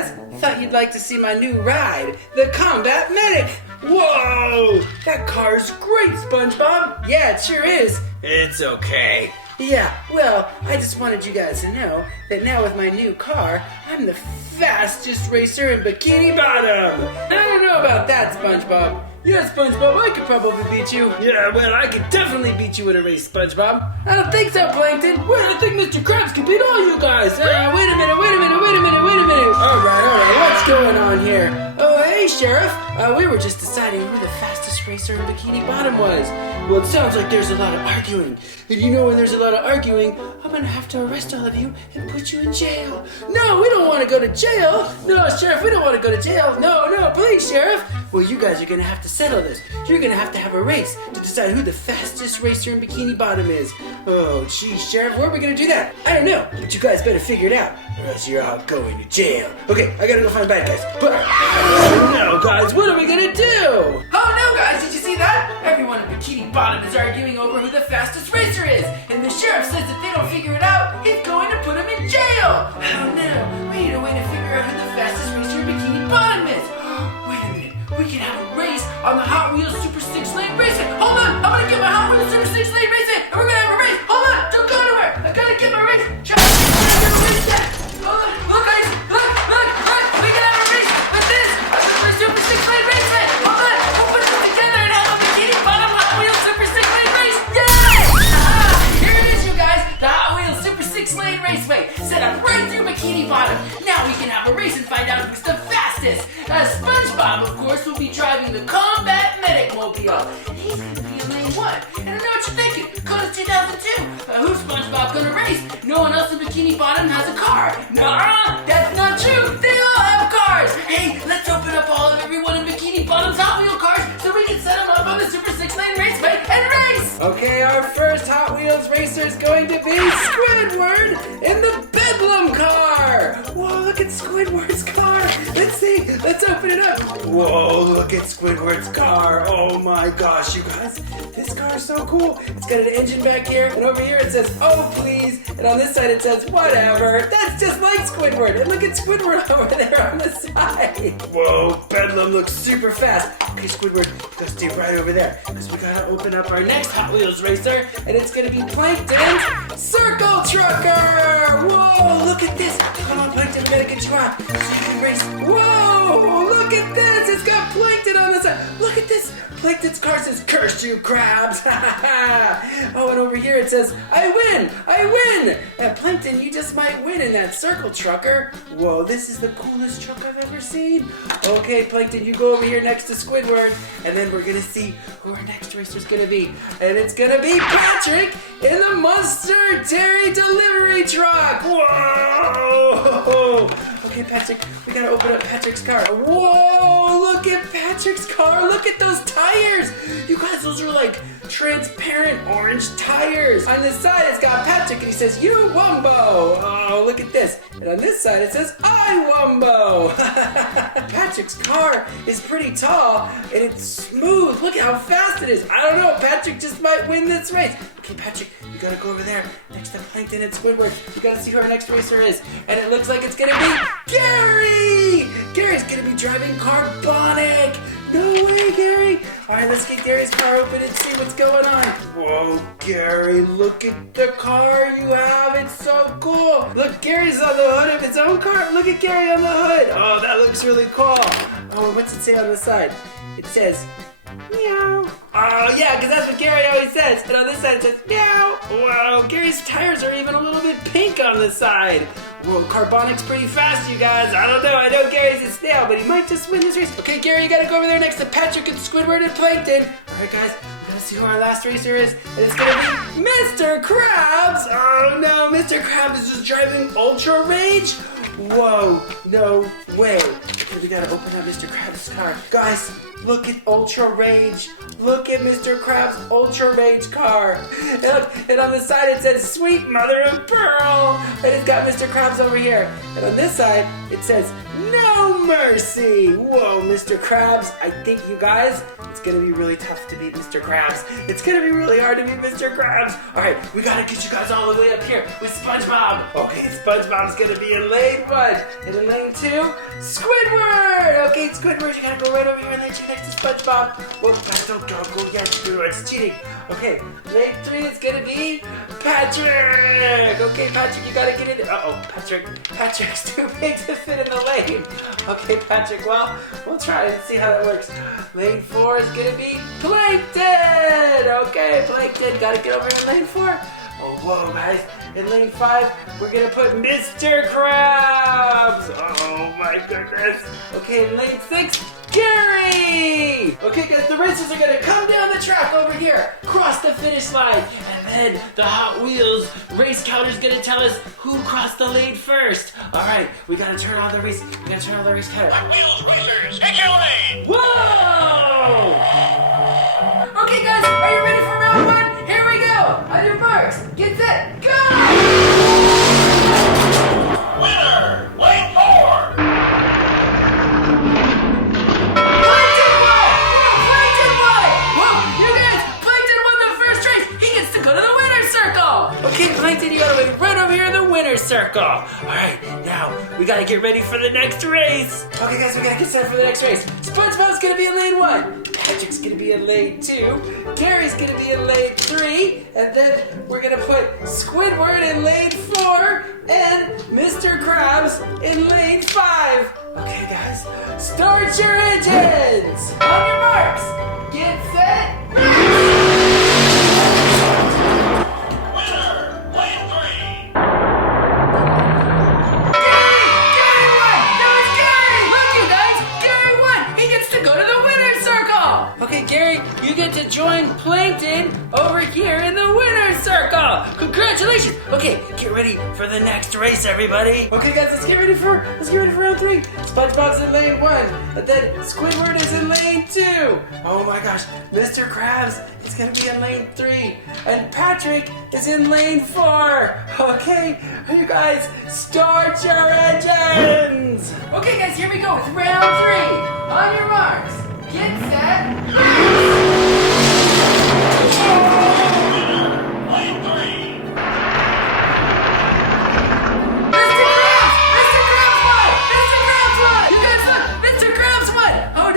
guys. Thought you'd like to see my new ride, the Combat Medic. Whoa! That car's great, SpongeBob. Yeah, it sure is. It's okay. Yeah, well, I just wanted you guys to know that now with my new car, I'm the fastest racer in Bikini Bottom. I don't know about that, SpongeBob. Yeah, SpongeBob, I could probably beat you. Yeah, well, I could definitely beat you in a race, SpongeBob. I don't think so, Plankton. Wait, I think Mr. Krabs can beat all you guys. Wait a minute. All right, what's going on here? Oh, hey, Sheriff. We were just deciding who the fastest racer in Bikini Bottom was. Well, it sounds like there's a lot of arguing. And you know when there's a lot of arguing, I'm gonna have to arrest all of you and put you in jail. No, we don't want to go to jail. No, Sheriff, we don't want to go to jail. No, please, Sheriff. Well, you guys are gonna have to settle this. You're gonna have a race to decide who the fastest racer in Bikini Bottom is. Oh, geez, Sheriff, where are we gonna do that? I don't know, but you guys better figure it out, or else you're all going to jail. Okay, I gotta go find bad guys. But no, guys, what are we gonna do? Oh no, guys, did you see that? Everyone in Bikini Bottom is arguing over who the fastest racer is, and the sheriff says if they don't figure it out, he's going to put them in jail. Oh no, we need a way to figure out who the fastest racer in Bikini Bottom is. Wait a minute, we can have a race on the Hot Wheels Super 6-lane racing. Hold on, I'm gonna get my Hot Wheels Super 6-lane racing, and we're gonna have a race. Hold on, don't go anywhere. I gotta get my race. Hold on, look guys, look, we can have a race with this. The Super 6-lane racing. Hold on, we'll put this together and have a Bikini Bottom Hot Wheels Super 6-lane race. Yay! Here it is, you guys, the Hot Wheels Super 6-lane raceway set up right through Bikini Bottom. Now we can have a race and find out who's the fastest. SpongeBob, of course, will be driving the Combat Medic mobile. He's gonna be in lane 1. And I know what you're thinking. Konas2002. Who's SpongeBob gonna race? No one else in Bikini Bottom has a car. Nuh-uh, that's not true. They all have cars. Hey, let's open up all of everyone in Bikini Bottom's Hot Wheel cars so we can set them up on the Super 6-lane raceway and race. Okay, our first Hot Wheels racer is going to be Squidward in the Bedlam car. Whoa, look at Squidward's car. Let's see. Let's open it up. Whoa, look at Squidward's car. Oh my gosh, you guys. This car is so cool. It's got an engine back here, and over here it says, oh please. And on this side it says, whatever. That's just like Squidward. And look at Squidward over there on the side. Whoa, Bedlam looks super fast. Okay, Squidward, go stay right over there, because we gotta open up our next Hot Wheels racer, and it's gonna be Plankton's Circle Trucker. Whoa, look at this. Come on, Plankton, we gotta get you out so you can race. Whoa, look at this. It's got Plankton on the side. Look at this. Plankton's car says, curse you, Krabs. Oh, and over here it says, I win. And Plankton, you just might win in that Circle Trucker. Whoa, this is the coolest truck I've ever seen. Okay, Plankton, you go over here next to Squidward, and then we're gonna see who our next racer's gonna be. And it's gonna be Patrick in the Monster Dairy Delivery Truck. Whoa! Okay, Patrick, we gotta open up Patrick's car. Whoa, look at Patrick's car. Look at those tires. You guys, those are like transparent orange tires. On this side, it's got Patrick, and he says, you Wumbo. Oh, look at this. And on this side, it says, I Wumbo. Patrick's car is pretty tall, and it's smooth. Look at how fast it is. I don't know. Patrick just might win this race. Okay, Patrick, you gotta go over there next to Plankton and Squidward. You gotta see who our next racer is. And it looks like it's gonna be Gary! Gary's gonna be driving Carbonic. No way, Gary. All right, let's get Gary's car open and see what's going on. Whoa, Gary, look at the car you have. It's so cool. Look, Gary's on the hood of his own car. Look at Gary on the hood. Oh, that looks really cool. Oh, what's it say on the side? It says, meow. Oh, yeah, because that's what Gary always says. And on this side, it says, meow. Wow, Gary's tires are even a little bit pink on the side. Whoa, Carbonic's pretty fast, you guys. I don't know. I know Gary's a snail, but he might just win this race. Okay, Gary, you got to go over there next to Patrick and Squidward and Plankton. All right, guys, we got to see who our last racer is. And it's going to be Mr. Krabs. Oh, no, Mr. Krabs is just driving Ultra Rage. Whoa, no way. Okay, we got to open up Mr. Krabs' car. Guys, look at Ultra Rage. Look at Mr. Krabs' Ultra Rage car. And look, and on the side it says, sweet mother of pearl. And it's got Mr. Krabs over here. And on this side, it says, no mercy. Whoa, Mr. Krabs. I think you guys, it's gonna be really tough to beat Mr. Krabs. It's gonna be really hard to beat Mr. Krabs. All right, we gotta get you guys all the way up here with SpongeBob. Okay, SpongeBob's gonna be in lane 1. And in lane 2, Squidward. Okay, Squidward, you gotta go right over here in lane 2 next to SpongeBob. Whoa, guys, don't go yet. Squidward's cheating. Okay, lane 3 is gonna be Patrick. Okay, Patrick, you gotta get in. Uh-oh, Patrick's too big to fit in the lane. Okay, Patrick, well, we'll try and see how that works. Lane 4 is gonna be Plankton. Okay, Plankton, gotta get over in lane 4. Oh, whoa, guys. In lane 5, we're gonna put Mr. Krabs. Oh my goodness. Okay, in lane 6, Gary. Okay, guys, the racers are gonna come down the track over here, cross the finish line, and then the Hot Wheels race counter's gonna tell us who crossed the lane first. All right, we gotta turn on the race. We gotta turn on the race counter. Hot Wheels racers, pick your lane. Whoa! Okay, guys, are you ready for round 1? Here we go. On your marks, get set, go! Winner, lane 4. Plankton won! Plankton won! Whoa, you guys, Plankton won the first race. He gets to go to the winner's circle. Okay, Plankton, you gotta wait right over here in the winner's circle. All right, now we gotta get ready for the next race. Okay, guys, we gotta get set for the next race. SpongeBob's gonna be in lane 1. Patrick's gonna be in lane 2. Gary's gonna be in lane 3. And then we're gonna put Squidward in lane 4 and Mr. Krabs in lane 5. Okay, guys, start your engines. On your marks, get set, Winner, lane 3. Gary won! That was Gary! Look, you guys, Gary won! He gets to go to the winner's circle! Okay, Gary, you get to join Plankton over here in the winner's circle. Congratulations. Okay, get ready for the next race, everybody. Okay, guys, let's get ready for round 3. SpongeBob's in lane 1, and then Squidward is in lane 2. Oh my gosh, Mr. Krabs is gonna be in lane 3, and Patrick is in lane 4. Okay, you guys, start your engines. Okay, guys, here we go with round 3. On your marks, get set, Lane 3. Mr. Krabs! Mr. Krabs won! Mr. Krabs won! You guys look! Mr. Krabs won! Oh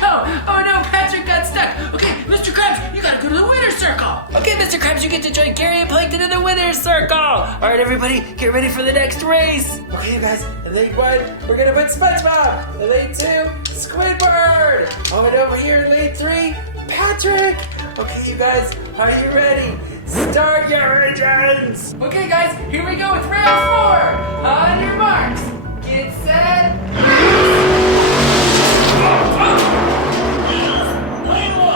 no! Oh no! Patrick got stuck! Okay, Mr. Krabs, you gotta go to the winner's circle! Okay, Mr. Krabs, you get to join Gary and Plankton in the winner's circle. All right, everybody, get ready for the next race. Okay, you guys, in lane 1, we're gonna put SpongeBob. In lane 2, Squidward. Oh, and over here in lane 3, Patrick. Okay, you guys, are you ready? Start your engines. Okay, guys, here we go with round 4. On your marks, get set, Lane 1.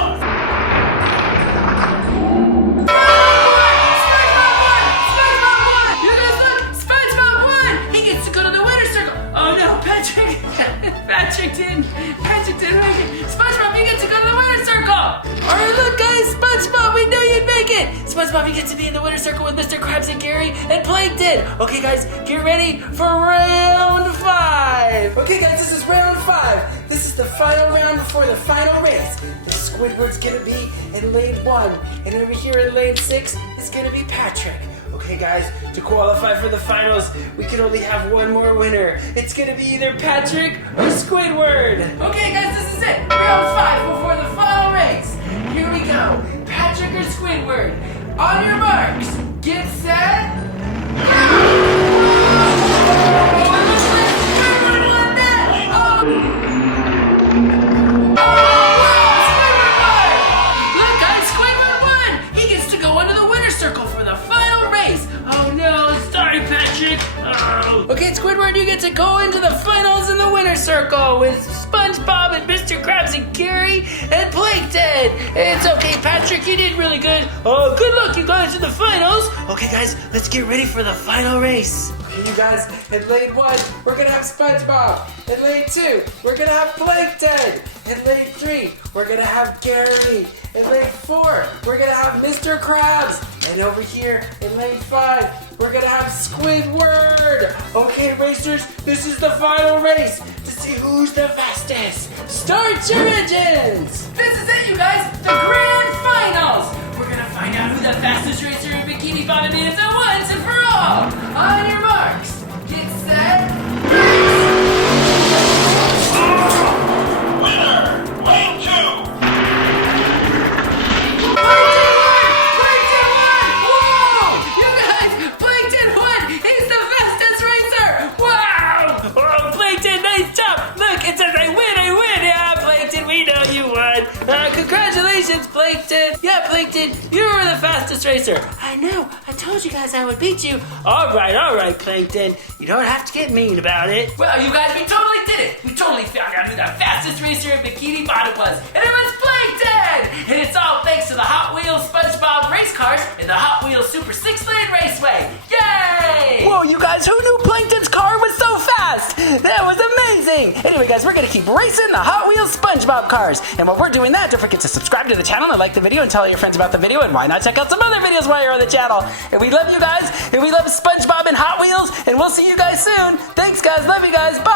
Patrick didn't make it. SpongeBob, you get to go to the winner's circle. All right, look, guys, SpongeBob, we knew you'd make it. SpongeBob, you get to be in the winner's circle with Mr. Krabs and Gary and Plankton. Okay, guys, get ready for round 5. Okay, guys, this is round 5. This is the final round before the final race. The Squidward's gonna be in lane 1, and over here in lane 6 is gonna be Patrick. Okay, guys, to qualify for the finals, we can only have one more winner. It's gonna be either Patrick or Squidward. Okay, guys, this is it. Round 5 before the final race. Here we go. Patrick or Squidward. On your marks, get set. Okay, Squidward, you get to go into the finals in the winner's circle with SpongeBob and Mr. Krabs and Gary and Plankton. It's okay, Patrick, you did really good. Oh, good luck, you guys, in the finals. Okay, guys, let's get ready for the final race. Okay, you guys, in lane 1, we're gonna have SpongeBob. In lane 2, we're gonna have Plankton. In lane 3, we're gonna have Gary. In lane 4, we're gonna have Mr. Krabs. And over here, in lane 5, we're gonna have Squidward. Okay, racers, this is the final race to see who's the fastest. Start your engines! This is it, you guys, the grand finals. We're gonna find out who the fastest racer in Bikini Bottom is at once and for all. On your marks, get set, Winner! Lane 2! Plankton won! Whoa! You guys, Plankton won! He's the fastest racer! Wow! Oh, Plankton, nice job! Look, it says I win! Yeah, Plankton, we know you won! Congratulations, Plankton! Yeah, Plankton, you were the fastest racer! I know, I told you guys I would beat you! Alright, Plankton, you don't have to get mean about it. Well, you guys, we totally did it! We totally found out who the fastest racer in Bikini Bottom was, and it was Plankton! And it's all thanks to the Hot Wheels SpongeBob race cars and the Hot Wheels Super 6-lane Raceway! Yay! Whoa, you guys, who knew Plankton's car was so fast? That was amazing! Anyway, guys, we're gonna keep racing the Hot Wheels SpongeBob cars. And while we're doing that, don't forget to subscribe to the channel and like the video and tell all your friends about the video. And why not check out some other videos while you're on the channel? And we love you guys, and we love SpongeBob and Hot Wheels, and we'll see you guys soon. Thanks, guys. Love you guys. Bye!